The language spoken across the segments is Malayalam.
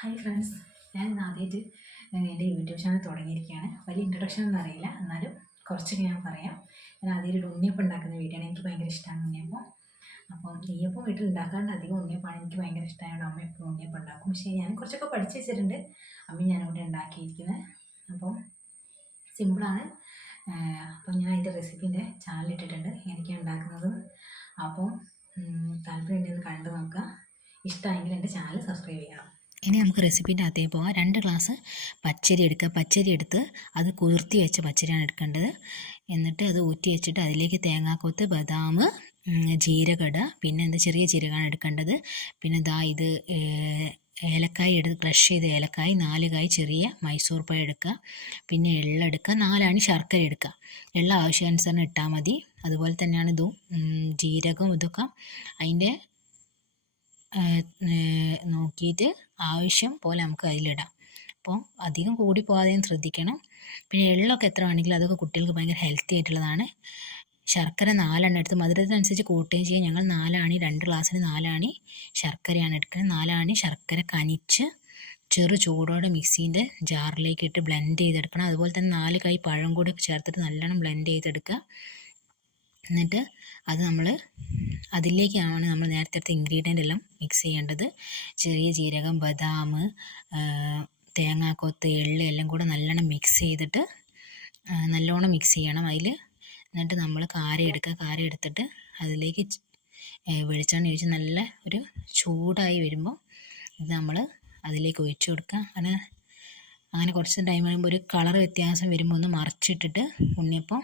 ഹായ് ഫ്രണ്ട്സ്, ഞാൻ ഇന്ന് ആദ്യമായിട്ട് എൻ്റെ യൂട്യൂബ് ചാനൽ തുടങ്ങിയിരിക്കുകയാണ്. വലിയ ഇൻട്രൊഡക്ഷൻ ഒന്നും അറിയില്ല, എന്നാലും കുറച്ചൊക്കെ ഞാൻ പറയാം. ഞാൻ ആദ്യം ഒരു ഉണ്ണിയപ്പം ഉണ്ടാക്കുന്ന വീഡിയോ ആണ്. എനിക്ക് ഭയങ്കര ഇഷ്ടമാണ് ഉണ്ണിയപ്പം. അപ്പം നെയ്യപ്പം വീട്ടിൽ ഉണ്ടാക്കാറുണ്ട്. അധികം ഉണ്ണിയപ്പമാണ് എനിക്ക് ഭയങ്കര ഇഷ്ടമായതുകൊണ്ട് അമ്മ എപ്പോഴും ഉണ്ണിയപ്പം ഉണ്ടാക്കും. പക്ഷേ ഞാൻ കുറച്ചൊക്കെ പഠിച്ച് വെച്ചിട്ടുണ്ട്. അമ്മ ഞാനിവിടെ ഉണ്ടാക്കിയിരിക്കുന്നത്. അപ്പം സിമ്പിളാണ്. അപ്പം ഞാൻ അതിൻ്റെ റെസിപ്പീൻ്റെ ചാനൽ ഇട്ടിട്ടുണ്ട്, എനിക്കാണ് ഉണ്ടാക്കുന്നത്. അപ്പം താല്പര്യം ഉണ്ടെന്ന് കണ്ടു നോക്കുക. ഇഷ്ടമായെങ്കിൽ എൻ്റെ ചാനൽ സബ്സ്ക്രൈബ് ചെയ്യണം. ഇനി നമുക്ക് റെസിപ്പീൻ്റെ അകത്തേക്ക് പോകാം. 2 ഗ്ലാസ് പച്ചരി എടുക്കുക. പച്ചരി എടുത്ത് അത് കുതിർത്തി വെച്ച പച്ചരിയാണ് എടുക്കേണ്ടത്. എന്നിട്ട് അത് ഊറ്റി വെച്ചിട്ട് അതിലേക്ക് തേങ്ങാക്കൊത്ത്, ബദാം, ജീരകം ഇടുക. പിന്നെ ചെറിയ ജീരകമാണ് എടുക്കേണ്ടത്. പിന്നെ ഇത് ഏലക്കായ് ക്രഷ് ചെയ്ത ഏലക്കായ്, 4 കായ് ചെറിയ മൈസൂർ പഴം എടുക്കുക. പിന്നെ എള്ളെടുക്കുക, 4 അണി ശർക്കര എടുക്കുക. എള്ള ആവശ്യാനുസരണം ഇട്ടാൽ മതി. അതുപോലെ തന്നെയാണ് ജീരകം ഇതൊക്കെ അതിൻ്റെ നോക്കിയിട്ട് ആവശ്യം പോലെ നമുക്ക് അതിലിടാം. അപ്പോൾ അധികം കൂടി പോകാതെയും ശ്രദ്ധിക്കണം. പിന്നെ എള്ളൊക്കെ എത്ര വേണമെങ്കിലും അതൊക്കെ കുട്ടികൾക്ക് ഭയങ്കര ഹെൽത്തി ആയിട്ടുള്ളതാണ്. ശർക്കര 4 എണ്ണം എടുത്ത് മധുരത്തിനനുസരിച്ച് കൂട്ടുകയും ചെയ്യും. ഞങ്ങൾ 4 ആണി, 2 ഗ്ലാസ്സിന് 4 ആണി ശർക്കരയാണ് എടുക്കുന്നത്. 4 ആണി ശർക്കര കനിച്ച് ചെറു ചൂടോടെ മിക്സീൻ്റെ ജാറിലേക്ക് ഇട്ട് ബ്ലെൻഡ് ചെയ്തെടുക്കണം. അതുപോലെ തന്നെ 4 കൈ പഴം കൂടി ചേർത്തിട്ട് നല്ലോണം ബ്ലെൻഡ് ചെയ്തെടുക്കുക. എന്നിട്ട് അത് അതിലേക്കാണ് നമ്മൾ നേരത്തെ എടുത്ത ഇൻഗ്രീഡിയൻ്റ് എല്ലാം മിക്സ് ചെയ്യേണ്ടത്. ചെറിയ ജീരകം, ബദാം, തേങ്ങാക്കൊത്ത്, എള്ള് എല്ലാം കൂടെ നല്ലോണം മിക്സ് ചെയ്തിട്ട് നല്ലോണം മിക്സ് ചെയ്യണം അതിൽ. എന്നിട്ട് നമ്മൾ കാരം എടുക്കുക. കാരം എടുത്തിട്ട് അതിലേക്ക് വെളിച്ചെണ്ണ ഒഴിച്ച് നല്ല ഒരു ചൂടായി വരുമ്പോൾ ഇത് നമ്മൾ അതിലേക്ക് ഒഴിച്ചു കൊടുക്കുക. അങ്ങനെ കുറച്ച് ടൈം കഴിയുമ്പോൾ ഒരു കളർ വ്യത്യാസം വരുമ്പോൾ ഒന്ന് മറിച്ചിട്ടിട്ട് ഉണ്ണിയപ്പം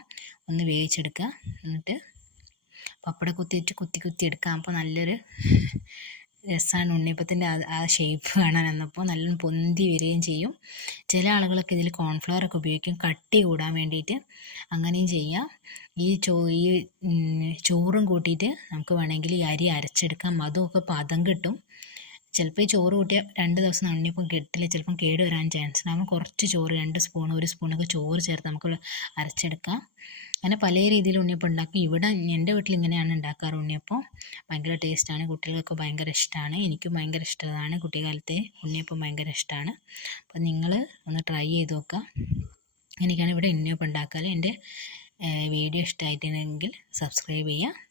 ഒന്ന് വേവിച്ചെടുക്കുക. എന്നിട്ട് പപ്പട കുത്തി എടുക്കാം. അപ്പോൾ നല്ലൊരു രസമാണ് ഉണ്ണിയപ്പത്തിൻ്റെ ആ ഷേപ്പ് കാണാൻ. എന്നപ്പോൾ നല്ലോണം പൊന്തി വരികയും ചെയ്യും. ചില ആളുകളൊക്കെ ഇതിൽ കോൺഫ്ലവറൊക്കെ ഉപയോഗിക്കും കട്ടി കൂടാൻ വേണ്ടിയിട്ട്, അങ്ങനെയും ചെയ്യാം. ഈ ചോറും കൂട്ടിയിട്ട് നമുക്ക് വേണമെങ്കിൽ ഈ അരി അരച്ചെടുക്കാം. അതുമൊക്കെ പദം കിട്ടും. ചിലപ്പോൾ ഈ ചോറ് കൂട്ടിയാൽ 2 ദിവസം ഉണ്ണിയപ്പം കിട്ടില്ല, ചിലപ്പം കേട് വരാൻ ചാൻസ് ഉണ്ടാകും. കുറച്ച് ചോറ് 2 സ്പൂൺ 1 സ്പൂണൊക്കെ ചോറ് ചേർത്ത് നമുക്ക് അരച്ചെടുക്കാം. അങ്ങനെ പല രീതിയിൽ ഉണ്ണിയപ്പം ഉണ്ടാക്കും. ഇവിടെ എൻ്റെ വീട്ടിൽ ഇങ്ങനെയാണ് ഉണ്ടാക്കാറ്. ഉണ്ണിയപ്പം ഭയങ്കര ടേസ്റ്റാണ്, കുട്ടികൾക്കൊക്കെ ഭയങ്കര ഇഷ്ടമാണ്. എനിക്കും ഭയങ്കര ഇഷ്ടമാണ്. കുട്ടിക്കാലത്തെ ഉണ്ണിയപ്പം ഭയങ്കര ഇഷ്ടമാണ്. അപ്പം നിങ്ങൾ ഒന്ന് ട്രൈ ചെയ്ത് നോക്കുക. എനിക്കാണ് ഇവിടെ ഉണ്ണിയപ്പം ഉണ്ടാക്കാറ്. എൻ്റെ വീഡിയോ ഇഷ്ടമായിട്ടുണ്ടെങ്കിൽ സബ്സ്ക്രൈബ് ചെയ്യുക.